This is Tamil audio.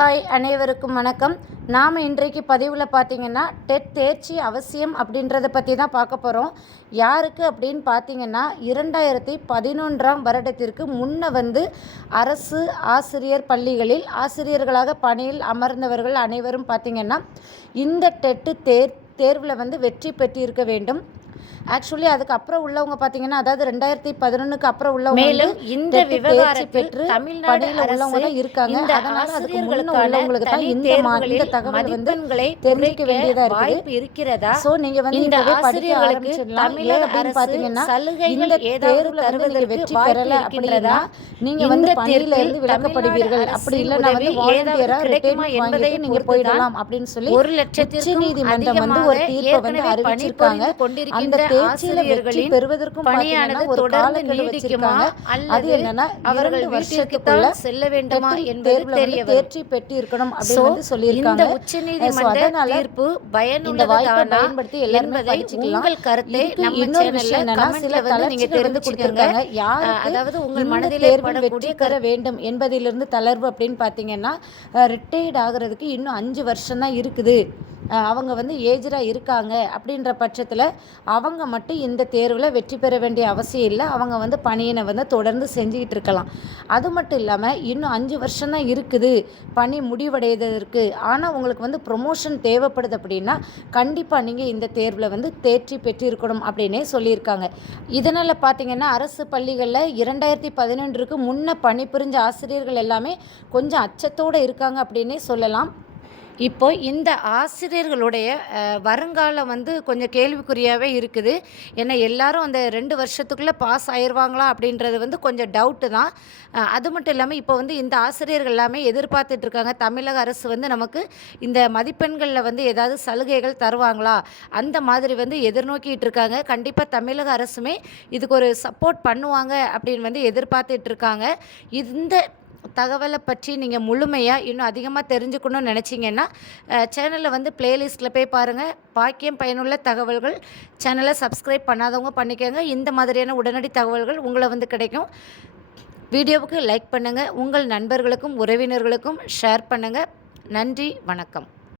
ஹாய் அனைவருக்கும் வணக்கம். நாம் இன்றைக்கு பதிவில் பார்த்திங்கன்னா டெட் தேர்ச்சி அவசியம் அப்படின்றத பற்றி தான் பார்க்க போகிறோம் யாருக்கு அப்படின்னு பார்த்திங்கன்னா இரண்டாயிரத்தி பதினொன்றாம் வருடத்திற்கு முன்ன வந்து அரசு ஆசிரியர் பள்ளிகளில் ஆசிரியர்களாக பணியில் அமர்ந்தவர்கள் அனைவரும் பார்த்திங்கன்னா இந்த டெட்டு தேர் தேர்வில் வந்து வெற்றி பெற்றிருக்க வேண்டும். ஆக்சுவலி அதுக்கப்புறம் உள்ளவங்க பார்த்தீங்கன்னா அதாவது ரெண்டாயிரத்தி பதினொன்றுக்கு அப்புறம் உள்ளவங்க மேலும் இந்த விவகாரத்தில் பெற்று தமிழ்நாடு உள்ளவங்க தான் இருக்காங்க. அதனால அதுக்கு முன்ன உள்ளவங்களுக்கு தான் இந்த இந்த தகவல் வந்து தெரிஞ்சுக்க வேண்டியதா வாய்ப்பு இருக்கிறதா? சோ நீங்க வந்து இந்த ஆசிரியர்களுக்கு தமிழக அரசு பாத்தீங்கன்னா இந்த தேர்வுல வந்து வெற்றி பெறல? அப்படின்னா நீங்க வந்து பணியில இருந்து விலக்கப்படுவீர்கள் அப்படி இல்லைன்னா வந்து வாலண்டியரா என்பதை வாங்கிட்டு நீங்க போயிடலாம் அப்படின்னு சொல்லி ஒரு லட்சத்திற்கும் உச்சநீதிமன்றம் வந்து ஒரு தீர்ப்பை வந்து அறிவிச்சிருக்காங்க. அந்த தேர்ச்சியில வெற்றி பெறுவதற்கும் பணியானது தொடர்ந்து நீடிக்குமா அது என்னன்னா அவர்கள் வருஷத்துக்குள்ள செல்ல வேண்டுமா என்பது தெரிய தேர்ச்சி பெற்று இருக்கணும் அப்படின்னு இந்த சொல்லியிருக்காங்க. So, உச்சநீதிமன்ற அதனால தீர்ப்பு இந்த பயனுள்ளதானா என்பதை உங்கள் கருத்தை நம்ம சேனல்ல கமெண்ட்ல வந்து நீங்க தெரிவிச்சுக்கோங்க கொடுத்திருக்காங்க. அஹ், அதாவது உங்கள் இந்த மனதிலே படக்கூடிய பெற வேண்டும் என்பதிலிருந்து தளர்வு அப்படின்னு பார்த்தீங்கன்னா ரிட்டையர்ட் ஆகுறதுக்கு இன்னும் அஞ்சு வருஷம் தான் இருக்குது. அவங்க வந்து ஏஜராக இருக்காங்க அப்படின்ற பட்சத்தில் அவங்க மட்டும் இந்த தேர்வில் வெற்றி பெற வேண்டிய அவசியம் இல்லை. அவங்க வந்து பணியினை வந்து தொடர்ந்து செஞ்சுக்கிட்டு இருக்கலாம். அது மட்டும் இல்லாமல் இன்னும் அஞ்சு வருஷம் தான் இருக்குது. பணி முடிவடைதற்கு. ஆனால் உங்களுக்கு வந்து ப்ரொமோஷன் தேவைப்படுது அப்படின்னா கண்டிப்பாக நீங்கள் இந்த தேர்வில் வந்து தேர்ச்சி பெற்றிருக்கணும் அப்படின்னே சொல்லியிருக்காங்க. இதனால் பார்த்தீங்கன்னா அரசு பள்ளிகளில் இரண்டாயிரத்தி பதினொன்றுக்கு முன்ன பணிபுரிஞ்ச ஆசிரியர்கள் எல்லாமே கொஞ்சம் அச்சத்தோடு இருக்காங்க அப்படின்னே சொல்லலாம். இப்போ இந்த ஆசிரியர்களுடைய வருங்காலம் வந்து கொஞ்சம் கேள்விக்குறியாகவே இருக்குது. ஏன்னா எல்லாரும் அந்த ரெண்டு வருஷத்துக்குள்ளே பாஸ் ஆயிடுவாங்களா அப்படின்றது வந்து கொஞ்சம் டவுட்டு தான். அது மட்டும் இல்லாமல் இப்போ வந்து இந்த ஆசிரியர்கள் எல்லாமே எதிர்பார்த்துட்டு இருக்காங்க. தமிழக அரசு வந்து நமக்கு இந்த மதிப்பெண்களில் வந்து ஏதாவது சலுகைகள் தருவாங்களா? அந்த மாதிரி வந்து எதிர்நோக்கிட்டு இருக்காங்க. கண்டிப்பாக தமிழக அரசுமே இதுக்கு ஒரு சப்போர்ட் பண்ணுவாங்க அப்படின்னு வந்து எதிர்பார்த்துட்டு இருக்காங்க. இந்த தகவலை பற்றி நீங்கள் முழுமையாக இன்னும் அதிகமாக தெரிஞ்சுக்கணும்னு நினச்சிங்கன்னா சேனலில் வந்து பிளேலிஸ்ட்டில் போய் பாருங்கள் பாக்கியம் பயனுள்ள தகவல்கள். சேனலை சப்ஸ்கிரைப் பண்ணாதவங்க பண்ணிக்கோங்க. இந்த மாதிரியான உடனடி தகவல்கள் உங்களை வந்து கிடைக்கும். வீடியோவுக்கு லைக் பண்ணுங்கள் உங்கள் நண்பர்களுக்கும் உறவினர்களுக்கும் ஷேர் பண்ணுங்கள் நன்றி வணக்கம்.